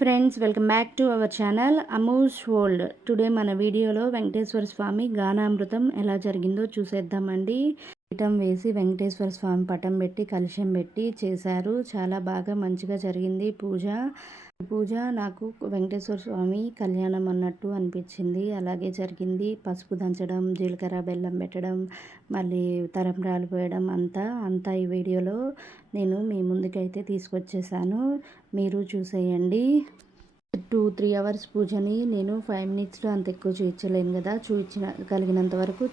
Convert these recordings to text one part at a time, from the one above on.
Friends, welcome back to our channel amuse world. Today మన వీడియోలో వెంకటేశ్వర స్వామి గానామృతం ఎలా జరిగిందో చూసేద్దామండి. పీఠం వేసి వెంకటేశ్వర స్వామి పటం పెట్టి కలశం పెట్టి చేశారు. చాలా బాగా మంచిగా జరిగింది పూజ. నాకు వెంకటేశ్వర స్వామి కళ్యాణం అన్నట్టు అనిపించింది. అలాగే జరిగింది. పసుపు దంచడం, జీలకర్ర బెల్లం పెట్టడం, మళ్ళీ తలంబ్రాలు పోయడం అంతా ఈ వీడియోలో నేను మీ ముందుకైతే తీసుకొచ్చేసాను. మీరు చూసేయండి. 2-3 అవర్స్ పూజని నేను 5 మినిట్స్లో అంత ఎక్కువ చూపించలేను కదా. కలిగినంత వరకు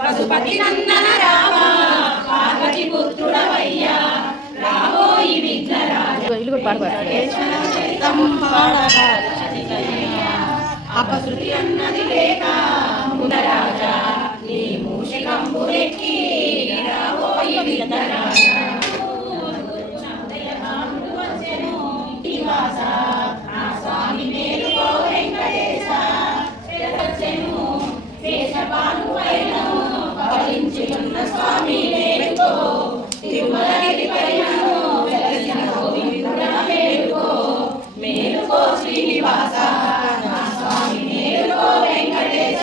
పశుపతి నందన రావా పార్వతి పుత్రుడవయ్యా రావోయి విఘ్నరాజా. ఇల్లు కూడా అపశృతి అన్నది లేక మునరాజా నీ మూషికంబురెక్కి రావోయి విఘ్నరాజా. నా స్వామి మేలుకో వెంకటేశ స్వామి మేలుకో తిరుమలగిరి పైన వెలసిన గోవిందుడా మేలుకో మేలుకో శ్రీనివాస నా స్వామి మేలుకో వెంకటేశ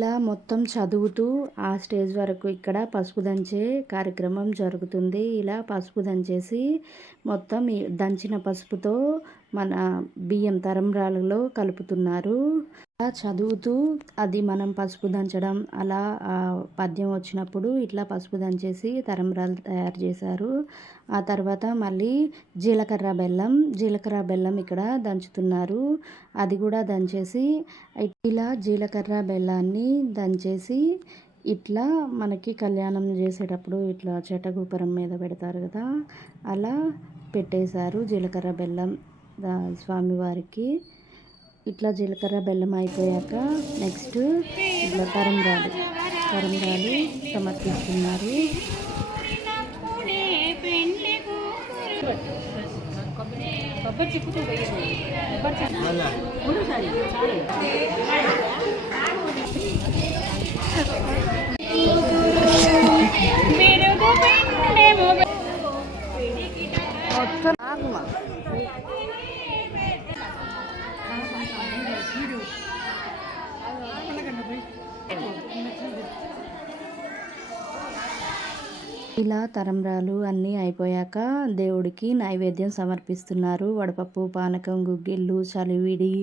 ఇలా మొత్తం చదువుతూ ఆ స్టేజ్ వరకు ఇక్కడ పసుపు దంచే కార్యక్రమం జరుగుతుంది. ఇలా పసుపు దంచేసి మొత్తం దంచిన పసుపుతో మన బియ్యం తరంబ్రాలలో కలుపుతున్నారు. చదువుతూ అది మనం పసుపు దంచడం అలా పద్యం వచ్చినప్పుడు ఇట్లా పసుపు దంచేసి తరంబ్రాలు తయారు చేశారు. ఆ తర్వాత మళ్ళీ జీలకర్ర బెల్లం ఇక్కడ దంచుతున్నారు. అది కూడా దంచేసి ఇలా జీలకర్ర బెల్లాన్ని దంచేసి ఇట్లా మనకి కళ్యాణం చేసేటప్పుడు ఇట్లా చెట్టగూపరం మీద పెడతారు కదా, అలా పెట్టేశారు జీలకర్ర బెల్లం స్వామివారికి. ఇట్లా జీలకర్ర బెల్లం అయిపోయాక నెక్స్ట్ ఇట్లా తరంబ్రాలు సమర్పిస్తున్నారు. ఇలా తరంబ్రాలు అన్నీ అయిపోయాక దేవుడికి నైవేద్యం సమర్పిస్తున్నారు. వడపప్పు, పానకం, గుగ్గిళ్ళు, చలివిడి,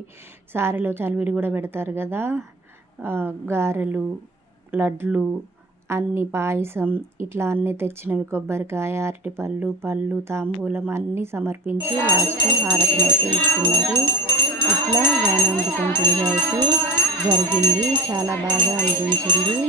సారెలో చలివిడి కూడా పెడతారు కదా, గారెలు, లడ్లు, అన్ని పాయసం ఇట్లా అన్నీ తెచ్చినవి, కొబ్బరికాయ, అరటిపళ్ళు, తాంబూలం అన్నీ సమర్పించి లాస్ట్ హారతిని అయితే ఇస్తున్నారు. ఇట్లా గానామృతం పూజ అయితే జరిగింది. చాలా బాగా అనిపించింది.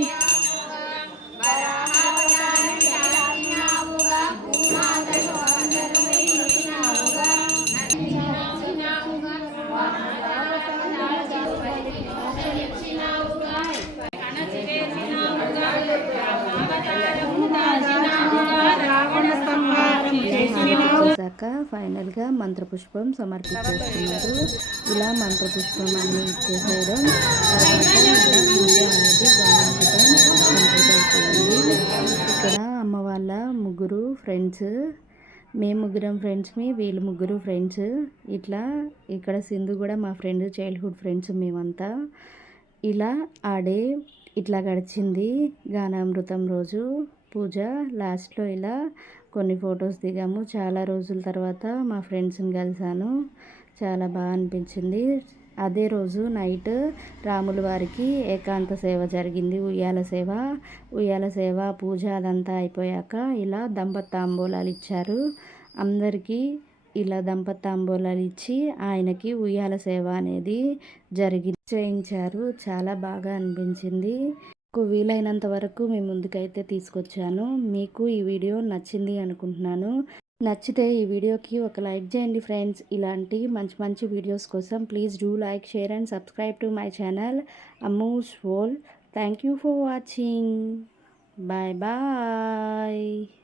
చేశాక ఫైనల్గా మంత్రపుష్పం సమర్పించేస్తున్నారు. ఇలా మంత్రపుష్పం అన్నీ ఇచ్చేసేయడం తర్వాత ఇలా పూజ అనేది గానామృతం కంప్లీట్ అయిపోయింది. ఇక్కడ అమ్మ వాళ్ళ ముగ్గురు ఫ్రెండ్స్, మేము ముగ్గురం ఫ్రెండ్స్మి, వీళ్ళు ముగ్గురు ఫ్రెండ్స్. ఇట్లా ఇక్కడ సింధు కూడా మా ఫ్రెండ్, చైల్డ్హుడ్ ఫ్రెండ్స్ మేమంతా. ఇలా ఆ డే ఇట్లా గడిచింది. గానామృతం రోజు పూజ లాస్ట్లో ఇలా కొన్ని ఫొటోస్ దిగాము. చాలా రోజుల తర్వాత మా ఫ్రెండ్స్ని కలిసాను. చాలా బాగా అనిపించింది. అదే రోజు నైట్ రాముల వారికి ఏకాంత సేవ జరిగింది. ఉయ్యాల సేవ పూజ అదంతా అయిపోయాక ఇలా తాంబూలాలు ఇచ్చారు. అందరికీ ఇలా తాంబూలాలు ఇచ్చి ఆయనకి ఉయ్యాల సేవ అనేది చేయించారు. చాలా బాగా అనిపించింది. నాకు వీలైనంత వరకు మీ ముందుకైతే తీసుకొచ్చాను. మీకు ఈ వీడియో నచ్చింది అనుకుంటున్నాను. నచ్చితే ఈ వీడియోకి ఒక లైక్ చేయండి ఫ్రెండ్స్. ఇలాంటి మంచి మంచి వీడియోస్ కోసం please do like, share and subscribe to my channel Ammu's world. Thank you for watching. Bye bye.